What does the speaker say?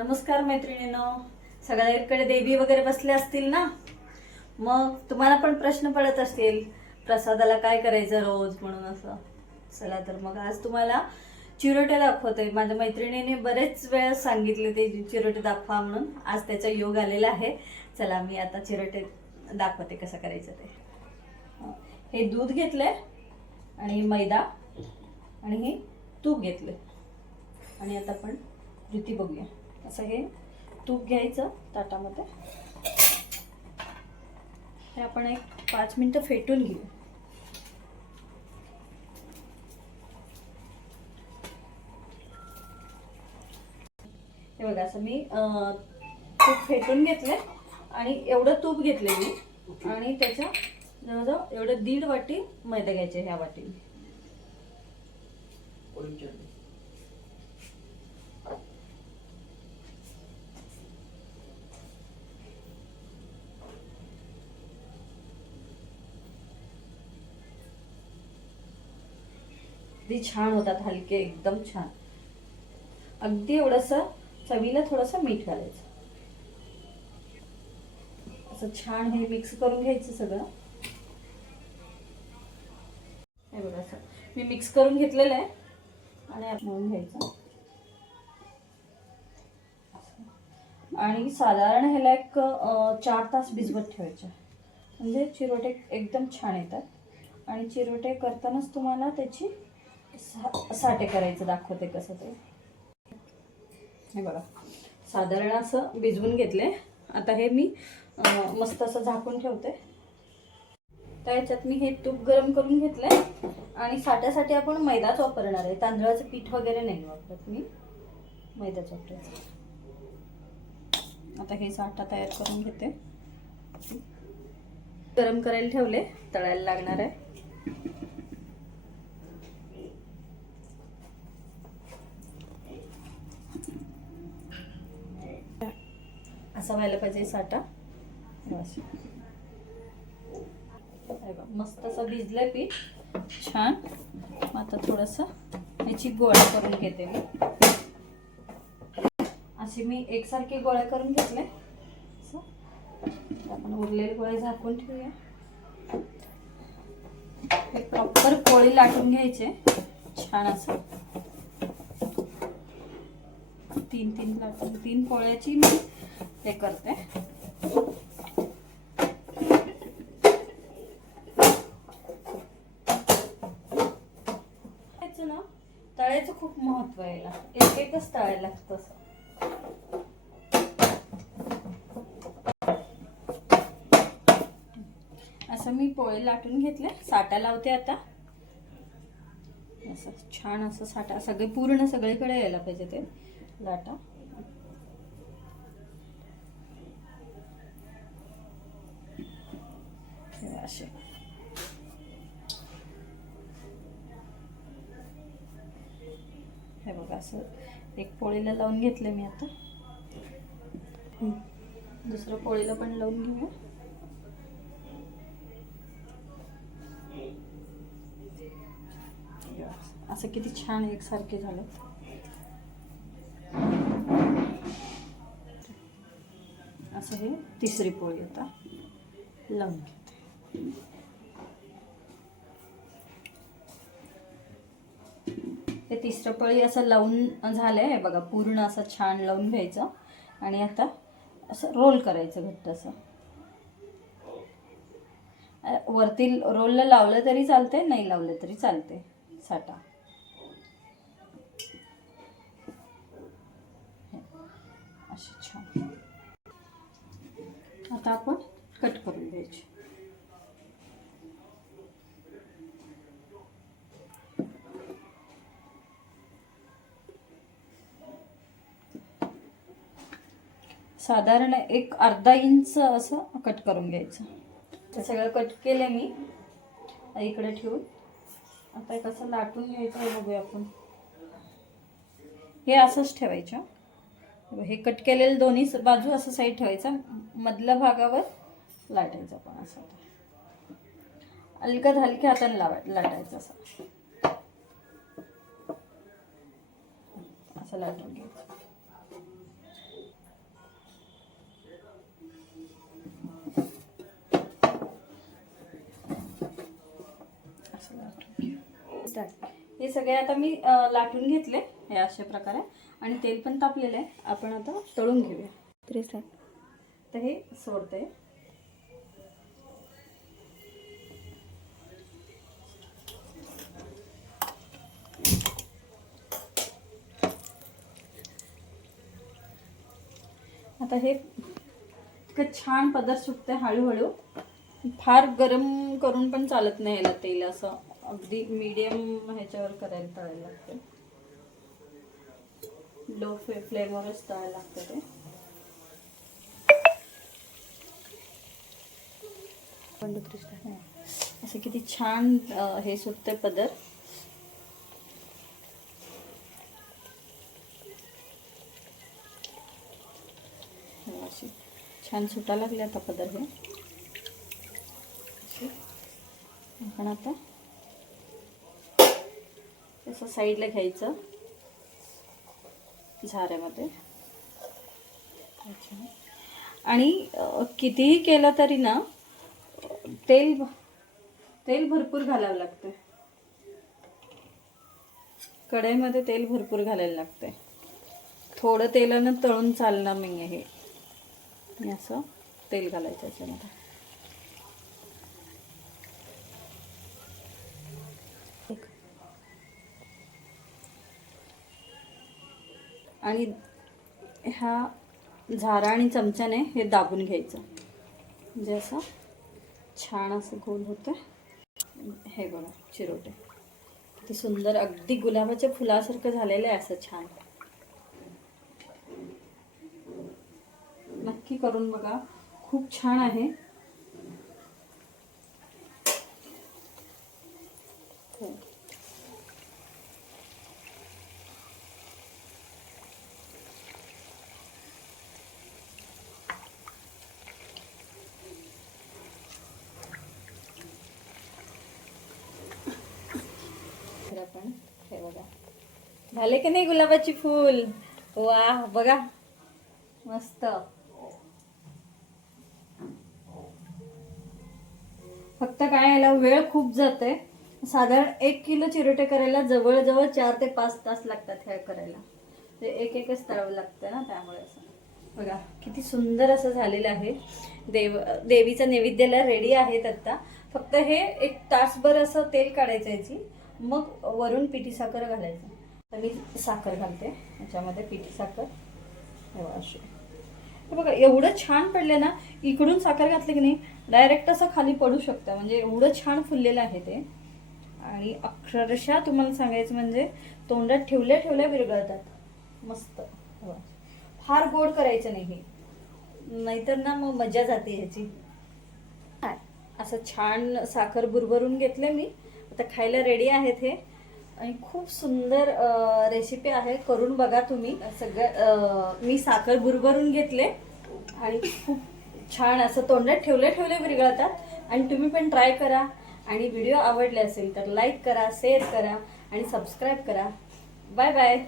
नमस्कार मैत्रिणींनो, सगळ्यांकडे देवी वगैरे बसले असतील ना. मग तुम्हाला पण प्रश्न पडत असतील प्रसादाला काय करायचं रोज म्हणून असं. चला तर मग आज तुम्हाला चिरोटे दाखवते. माझ्या मैत्रिणीने बरेच वेळा सांगितले ते चिरोटे दाखवा म्हणून. आज त्याचा योग आलेला आहे. चला मी आता चिरोटे दाखवते कसं करायचं ते. हे दूध घेतलंय आणि मैदा आणि हे तूप घेतलं आणि आता आपण कृती बघूया. असं हे तूप घ्यायचं ताटामध्ये. हे आपण एक 5 मिनिटं फेटून घेऊ. हे बघा असं मी तूप फेटून घेतले आणि एवढं तूप घेतले मी आणि त्याच्या जवळजवळ एवढं 1.5 वाटी मैदा घ्यायचे ह्या वाटीने. अगदी छान होतात, हलके एकदम छान. अगदी एवढंसं चवीला थोडंसं मीठ घालायचं. असं छान हे मिक्स करून घ्यायचं सगळं. हे बघा असं मी मिक्स करून घेतलेलं आहे आणि मळून घ्यायचं. आणि साधारण ह्याला एक 4 तास भिजवत ठेवायचे म्हणजे चिरोटे एकदम छान येतात. आणि चिरोटे करतानाच तुम्हाला त्याची साठे करायचं दाखवते कसं ते. हे बघा साधारण असं भिजवून घेतले. आता हे मी मस्त असं झाकून ठेवते. तर याच्यात मी हे तूप गरम करून घेतलंय आणि साठ्यासाठी आपण मैदाच वापरणार आहे. तांदळाचं पीठ वगैरे नाही वापरत मी, मैदाच वापरायचं. आता हे साठा तयार करून घेते. गरम करायला ठेवले, तळायला लागणार आहे. असा व्हायला पाहिजे साठा. मस्त असं भिजलंय पीठ छान. आता थोडंसं याची गोळा करून घेते मी. असे मी एकसारखे गोळा करून घेतले. आपण उरलेले गोळे झाकून ठेवूया. हे प्रॉपर पोळी लाटून घ्यायचे छान असं. 3 लाटून 3 पोळ्याची मी हे करते. ना तळायचं खूप महत्व आहे. एकच तळायला लागतं असं. असं मी पोळी लाटून घेतले. साठा लावते आता. असं छान असं साठा सगळे पूर्ण सगळीकडे यायला पाहिजे ते लाटा. असे हे बघा असं एक पोळीला लावून घेतले मी. आता दुसऱ्या पोळीला पण लावून घेऊया. असं किती छान एकसारखे झाले. असं हे तिसरी पोळी आता लावून घेते. हे तिसरं पोळी असं लावून झालंय बघा. पूर्ण असं छान लावून घ्यायचं आणि आता असं रोल करायचं घट्ट असं. वरती रोलला लावलं तरी चालते, नाही लावलं तरी चालते साठा. असे छान. आता आपण कट करून द्यायचे. साधारण एक अर्धा इंच असं कट करून घ्यायचं. ते सगळं कट केलं मी इकडे ठेवून. आता कसं लाटून घ्यायचं हे बघूया आपण. हे असंच ठेवायचं. हे कट केलेलं दोन्ही बाजू असं साईड ठेवायचा. मधल्या भागावर लाटायचं पण असं हलक्या हाताने लाटायचं असं. असं लाटून घ्यायचं. हे सगळे आता मी लाटून घेतले हे अशा प्रकारे आणि तेल पण तापलेलं आहे. आपण आता तळून घेऊया. तर हे सोडते. आता हे इतकं छान पदर सुटते हळूहळू. फार गरम करून पण चालत नाही याला तेल, असं अगदी मीडियम ह्याच्यावर करायला तळायला लागतं. लो फ्लेमवरच तळायला लागतं ते. असं किती छान हे सुटते पदर. अशी छान सुटा लागले आता पदर हे. आपण आता असं साईडला घ्यायचं झाऱ्यामध्ये. आणि कितीही केलं तरी ना तेल भरपूर घालावं लागतं. कढईमध्ये तेल भरपूर घालायला लागतंय. थोडं तेलानं तळून चालणार नाही आहे. हे असं तेल घालायचं याच्यामध्ये. आणि ह्या झारा आणि चमच्याने हे दाबून घ्यायचं म्हणजे असं छान असं गोल होतं. हे बघा चिरोटे किती सुंदर, अगदी गुलाबाच्या फुलासारखं झालेलं आहे. असं छान नक्की करून बघा, खूप छान आहे. पण हे बघा झाले की नाही गुलाबाची फूल. वाह बघा मस्त. फक्त काय याला वेळ खूप जाते. साधारण 1 किलो चिरोटे करायला जवळजवळ 4 ते 5 तास लागतात हे करायला. ते एकच तळावं लागतं ना, त्यामुळे असं बघा किती सुंदर असं झालेलं आहे. देवीचा नैवेद्याला रेडी आहेत आता. फक्त हे 1 तासभर असं तेल काढायचं याची, मग वरून पिठी साखर घालायचं. तर मी साखर घालते याच्यामध्ये, पिठी साखर. हे बघा एवढं छान पडलं ना. इकडून साखर घातली की नाही डायरेक्ट असं खाली पडू शकतं. म्हणजे एवढं छान फुललेलं आहे ते. आणि अक्षरशः तुम्हाला सांगायचं म्हणजे तोंडात ठेवल्या ठेवल्या विरघळतात मस्त. फार गोड करायचं नाही, नाहीतर ना मग मजा जाते ह्याची. असं छान साखर बुरबरून घेतले मी. आता खायला रेडी आहेत हे. आणि खूप सुंदर रेसिपी आहे, करून बघा तुम्ही. सगळं मी साखर बुरबरून घेतले आणि खूप छान असं तोंडात ठेवले ठेवले विरघळतात. आणि तुम्ही पण ट्राय करा. आणि व्हिडिओ आवडले असेल तर लाईक करा, शेअर करा आणि सबस्क्राईब करा. Bye bye.